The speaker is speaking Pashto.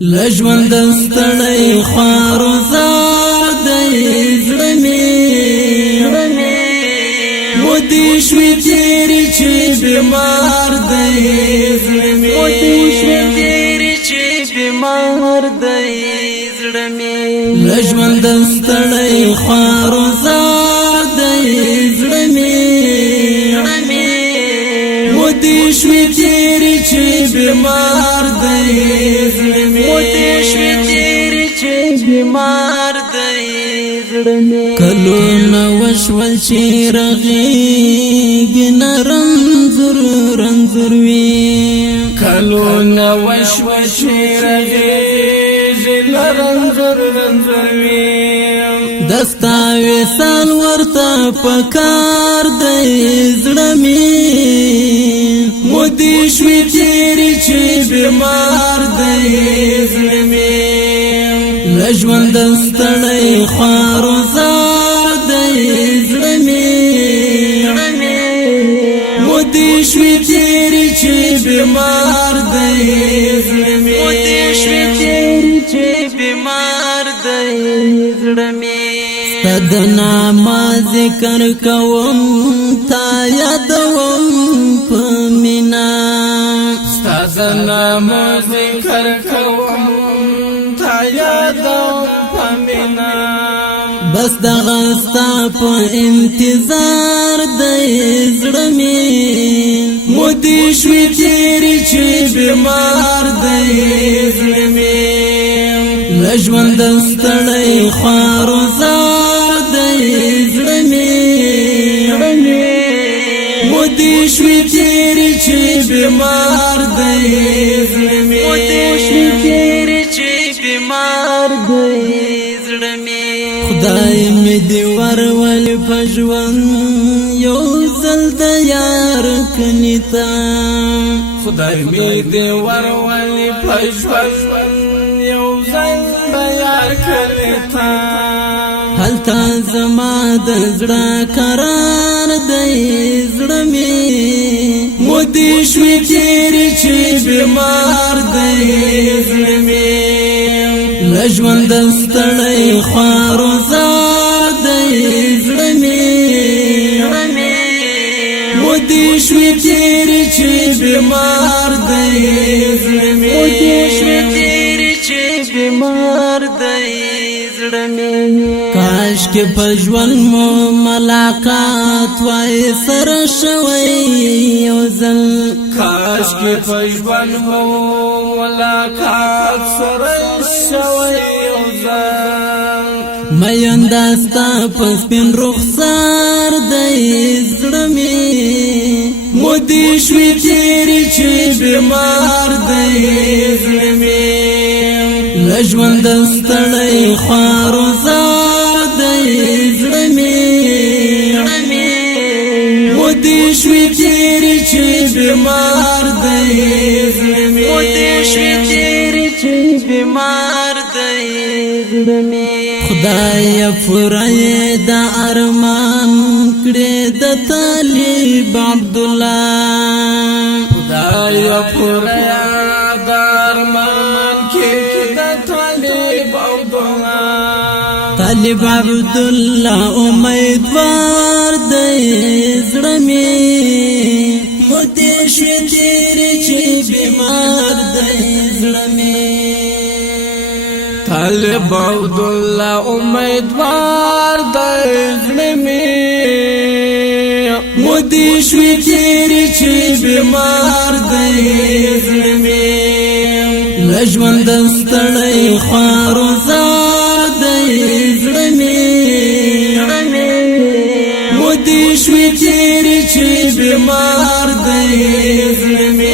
لژوند ستړی خوار زار دی زړه مې مودې شوې تېرې چې بیمار دی زړه مې لژوند ستړی خوار زار دی زړه مې مودې شوې تېرې چې بیمار دی زړه مې کلونه وشول چې رغېږي نه رنځور وي کلونه وشول چې رغېږي نه رنځور وي دستا وصال ورته پکار دی زړه مې مودې شوې تېرې چې بیمار دی زړه مې لژوند ستړی خوار زار دی زړه مې مودې شوې تېرې چې بیمار دی زړه مې ستا د نامه ذکر کوم تا یادوم په مینه ستا د نامه ذکر کوم تا یادوم په مینه بس دغه ستا په انتظار دی زړه مې مودې شوې تېرې چې بیمار دی زړه مې لژوند ستړی خوار زار دی زړه مې مودې شوې تېرې چې بیمار دی زړه مې خدای مې دې ورولې په ژوند یو ځل د یار کني ته خدای مې دې ورولې په ژوند یو ځل د یار کني ته هلته زما د زړه قرار دی زړه مې مودې شوې تېرې چې بیمار دی زړه مې لژوند ستړی خوار زار دی زړه مې مودې شوې تېرې چې بیمار دی زړه مې کاش کې په ژوند مو ملاقات وای سره شوی یو ځل کاش کې په ژوند مو ملاقات سره شوی یو ځل مینده ستا په سپین رخسار دی زړه مې مودې شوې تېرې چې بیمار دی زړه مې لژوند ستړی خوار زار دی زړه مې مودې شوې تېرې چې بیمار دی زړه مې خدای پوره د ارمان کړې د طالب عبدالله خدای پوره د ارمان کړې د طالب عبدالله طالب عبدالله امیدوار دی زړه مې مودې شوې تېرې چې بیمار دی زړه مې طالب عبدالله امیدوار دی زړه مې مودې شوې تېرې چې بیمار دی زړه مې لژوند ستړی خوار زار دی زړه مې مودې شوې تېرې چې بیمار دی زړه مې